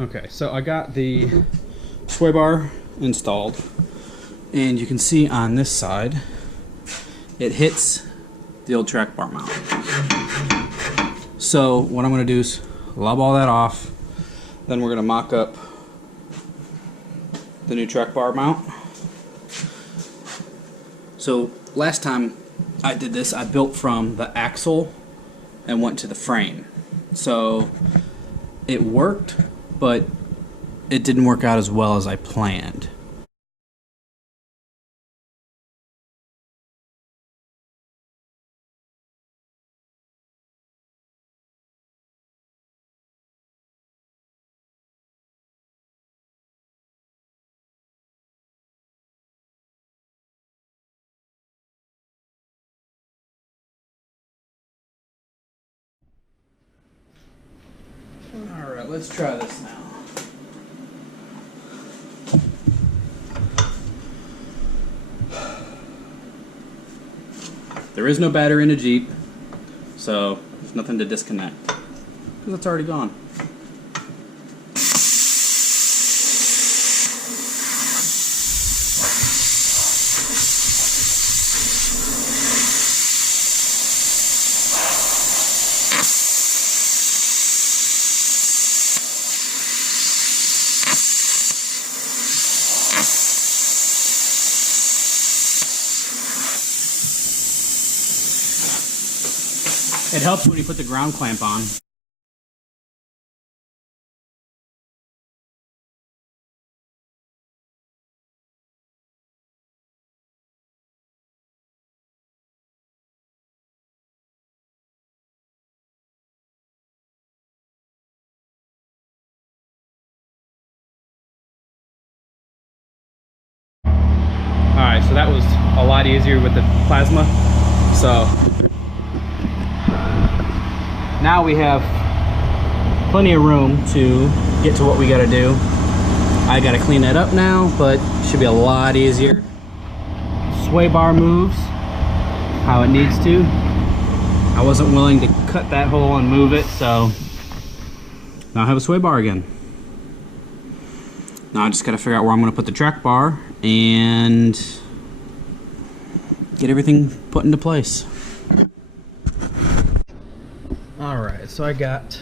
Okay, so I got the sway bar installed, and you can see on this side it hits the old track bar mount. So what I'm going to do is lob all that off, then we're going to mock up the new track bar mount. So last time I did this, I built from the axle and went to the frame. So it worked, but it didn't work out as well as I planned. Alright, let's try this now. There is no battery in a Jeep, so there's nothing to disconnect, because it's already gone. It helps when you put the ground clamp on. Alright, so that was a lot easier with the plasma. So now we have plenty of room to get to what we gotta do. I gotta clean that up now, but it should be a lot easier. Sway bar moves how it needs to. I wasn't willing to cut that hole and move it, so now I have a sway bar again. Now I just gotta figure out where I'm gonna put the track bar and get everything put into place. Alright, so I got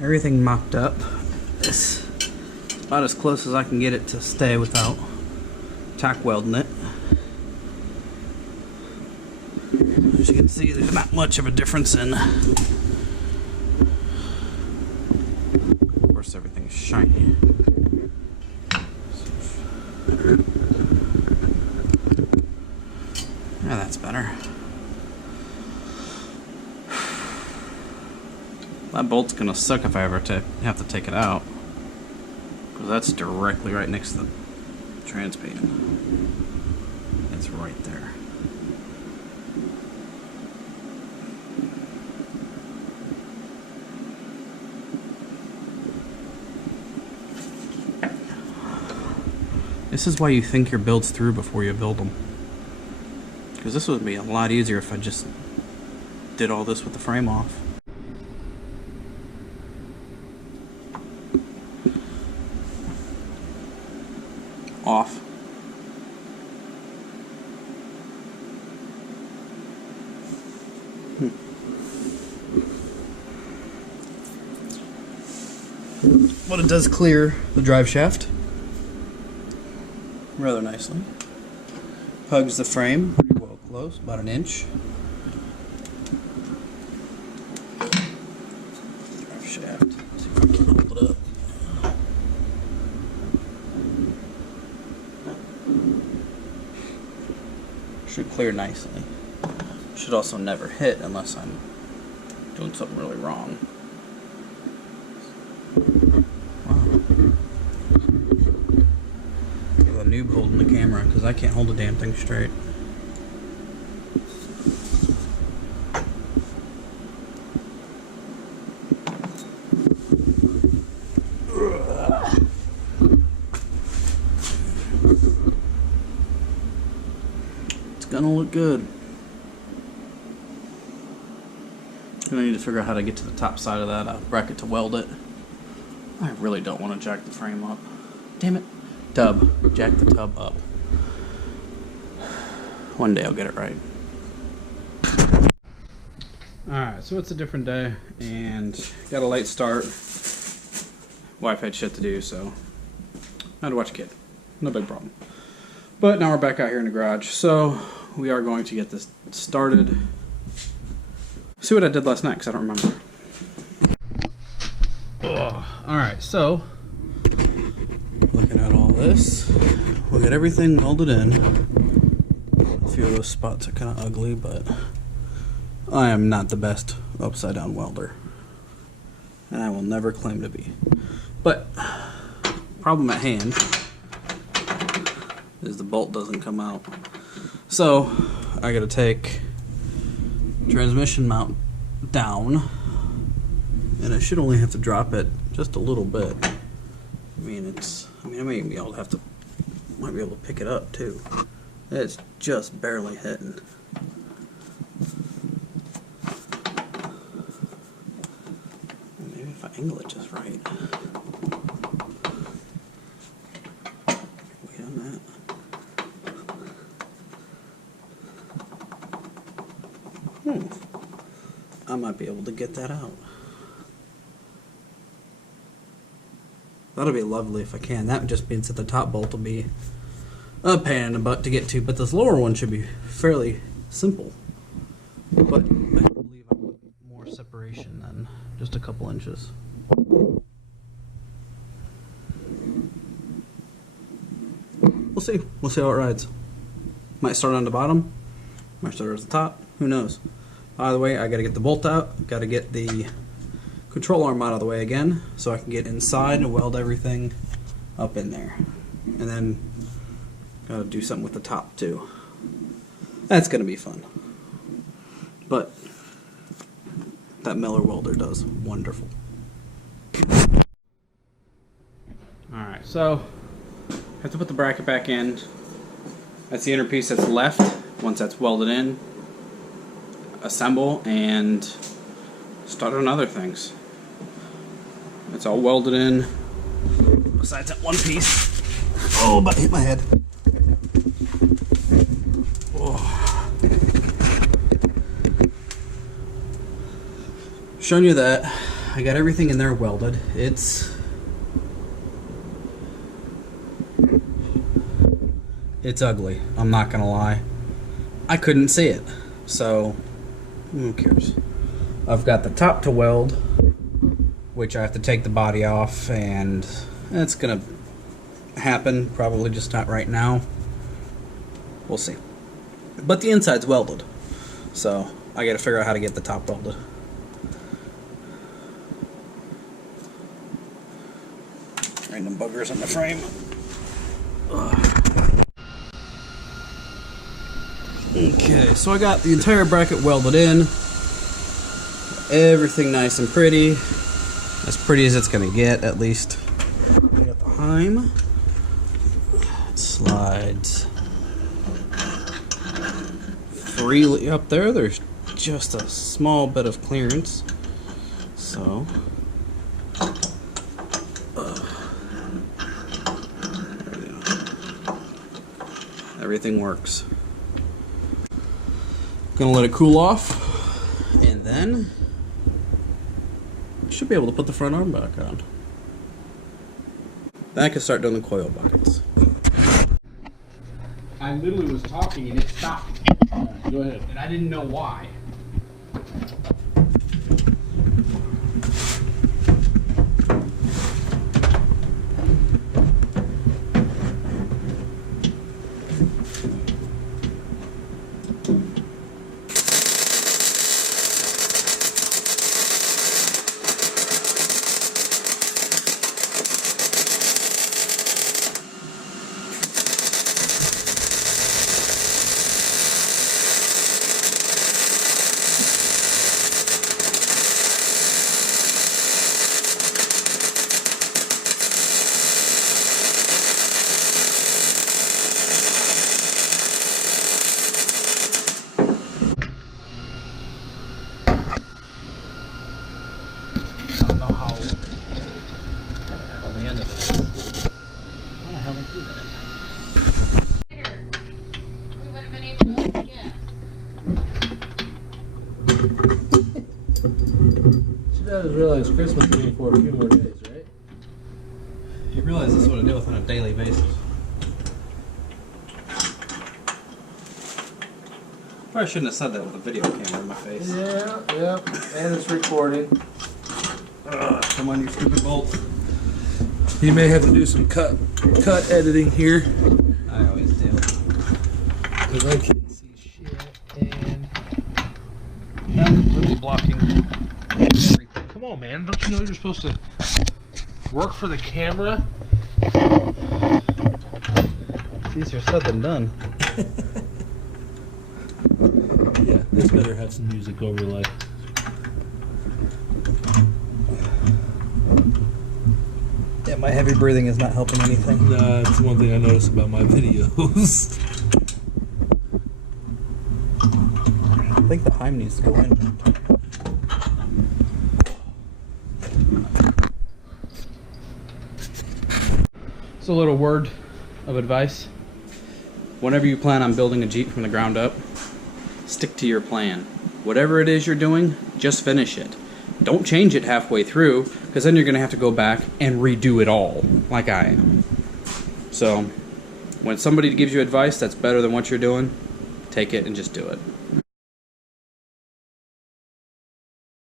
everything mocked up. It's about as close as I can get it to stay without tack welding it. As you can see, there's not much of a difference in. Of course, everything's shiny. Yeah, that's better. That bolt's gonna suck if I ever have to take it out, because that's directly right next to the transpan. It's right there. This is why you think your build's through before you build them. Because this would be a lot easier if I just did all this with the frame off. Off. But it does clear the drive shaft rather nicely. Hugs the frame pretty well close, about an inch. Drive shaft. Let's see if I can hold it up. Should clear nicely. Should also never hit unless I'm doing something really wrong. Wow. Give a noob holding the camera because I can't hold the damn thing straight. It's gonna look good. Gonna need to figure out how to get to the top side of that bracket to weld it. I really don't want to jack the frame up. Damn it. Tub. Jack the tub up. One day I'll get it right. Alright, so it's a different day and got a late start. Wife had shit to do, so I had to watch a kid. No big problem. But now we're back out here in the garage, so we are going to get this started. See what I did last night, because I don't remember. Alright, so looking at all this, we got everything welded in. A few of those spots are kind of ugly, but I am not the best upside down welder, and I will never claim to be. But problem at hand is the bolt doesn't come out, so I gotta take transmission mount down, and I should only have to drop it just a little bit. I might be able to pick it up too. It's just barely hitting. Maybe if I angle it just right. Wait on that. I might be able to get that out. That'll be lovely if I can. That just means that the top bolt will be a pain in the butt to get to, but this lower one should be fairly simple. But I believe I want more separation than just a couple inches. We'll see. We'll see how it rides. Might start on the bottom, might start at the top. Who knows? Either way, I gotta get the bolt out, gotta get the control arm out of the way again so I can get inside and weld everything up in there. And then gotta do something with the top too. That's gonna be fun. But that Miller welder does wonderful. Alright, so I have to put the bracket back in. That's the inner piece that's left. Once that's welded in, assemble and start on other things. It's all welded in, besides that one piece. Oh, but hit my head. Oh. Showing you that I got everything in there welded. It's ugly, I'm not gonna lie. I couldn't see it, so who cares? I've got the top to weld, which I have to take the body off, and that's gonna happen, probably just not right now. We'll see. But the inside's welded, so I gotta figure out how to get the top welded. Random buggers on the frame. Ugh. Okay, so I got the entire bracket welded in. Everything nice and pretty. As pretty as it's gonna get, at least. I got the heim. It slides freely up there. There's just a small bit of clearance. So everything works. Gonna let it cool off, and then should be able to put the front arm back on. Then I can start doing the coil buckets. I literally was talking and it stopped. Go ahead. And I didn't know why. She does realize Christmas is in for a few more days, right? You realize this is what I deal with on a daily basis. Probably shouldn't have said that with a video camera in my face. Yeah, and it's recording. Come on, you stupid bolt. You may have to do some cut editing here. I always do. Because I can't see shit, and I'm really blocking everything. Come on, man. Don't you know you're supposed to work for the camera? It's easier said than done. Yeah, this better have some music overlay. Yeah, my heavy breathing is not helping anything. Nah, that's one thing I notice about my videos. I think the Heim needs to go in. So a little word of advice. Whenever you plan on building a Jeep from the ground up, stick to your plan. Whatever it is you're doing, just finish it. Don't change it halfway through, because then you're going to have to go back and redo it all, like I am. So, when somebody gives you advice that's better than what you're doing, take it and just do it.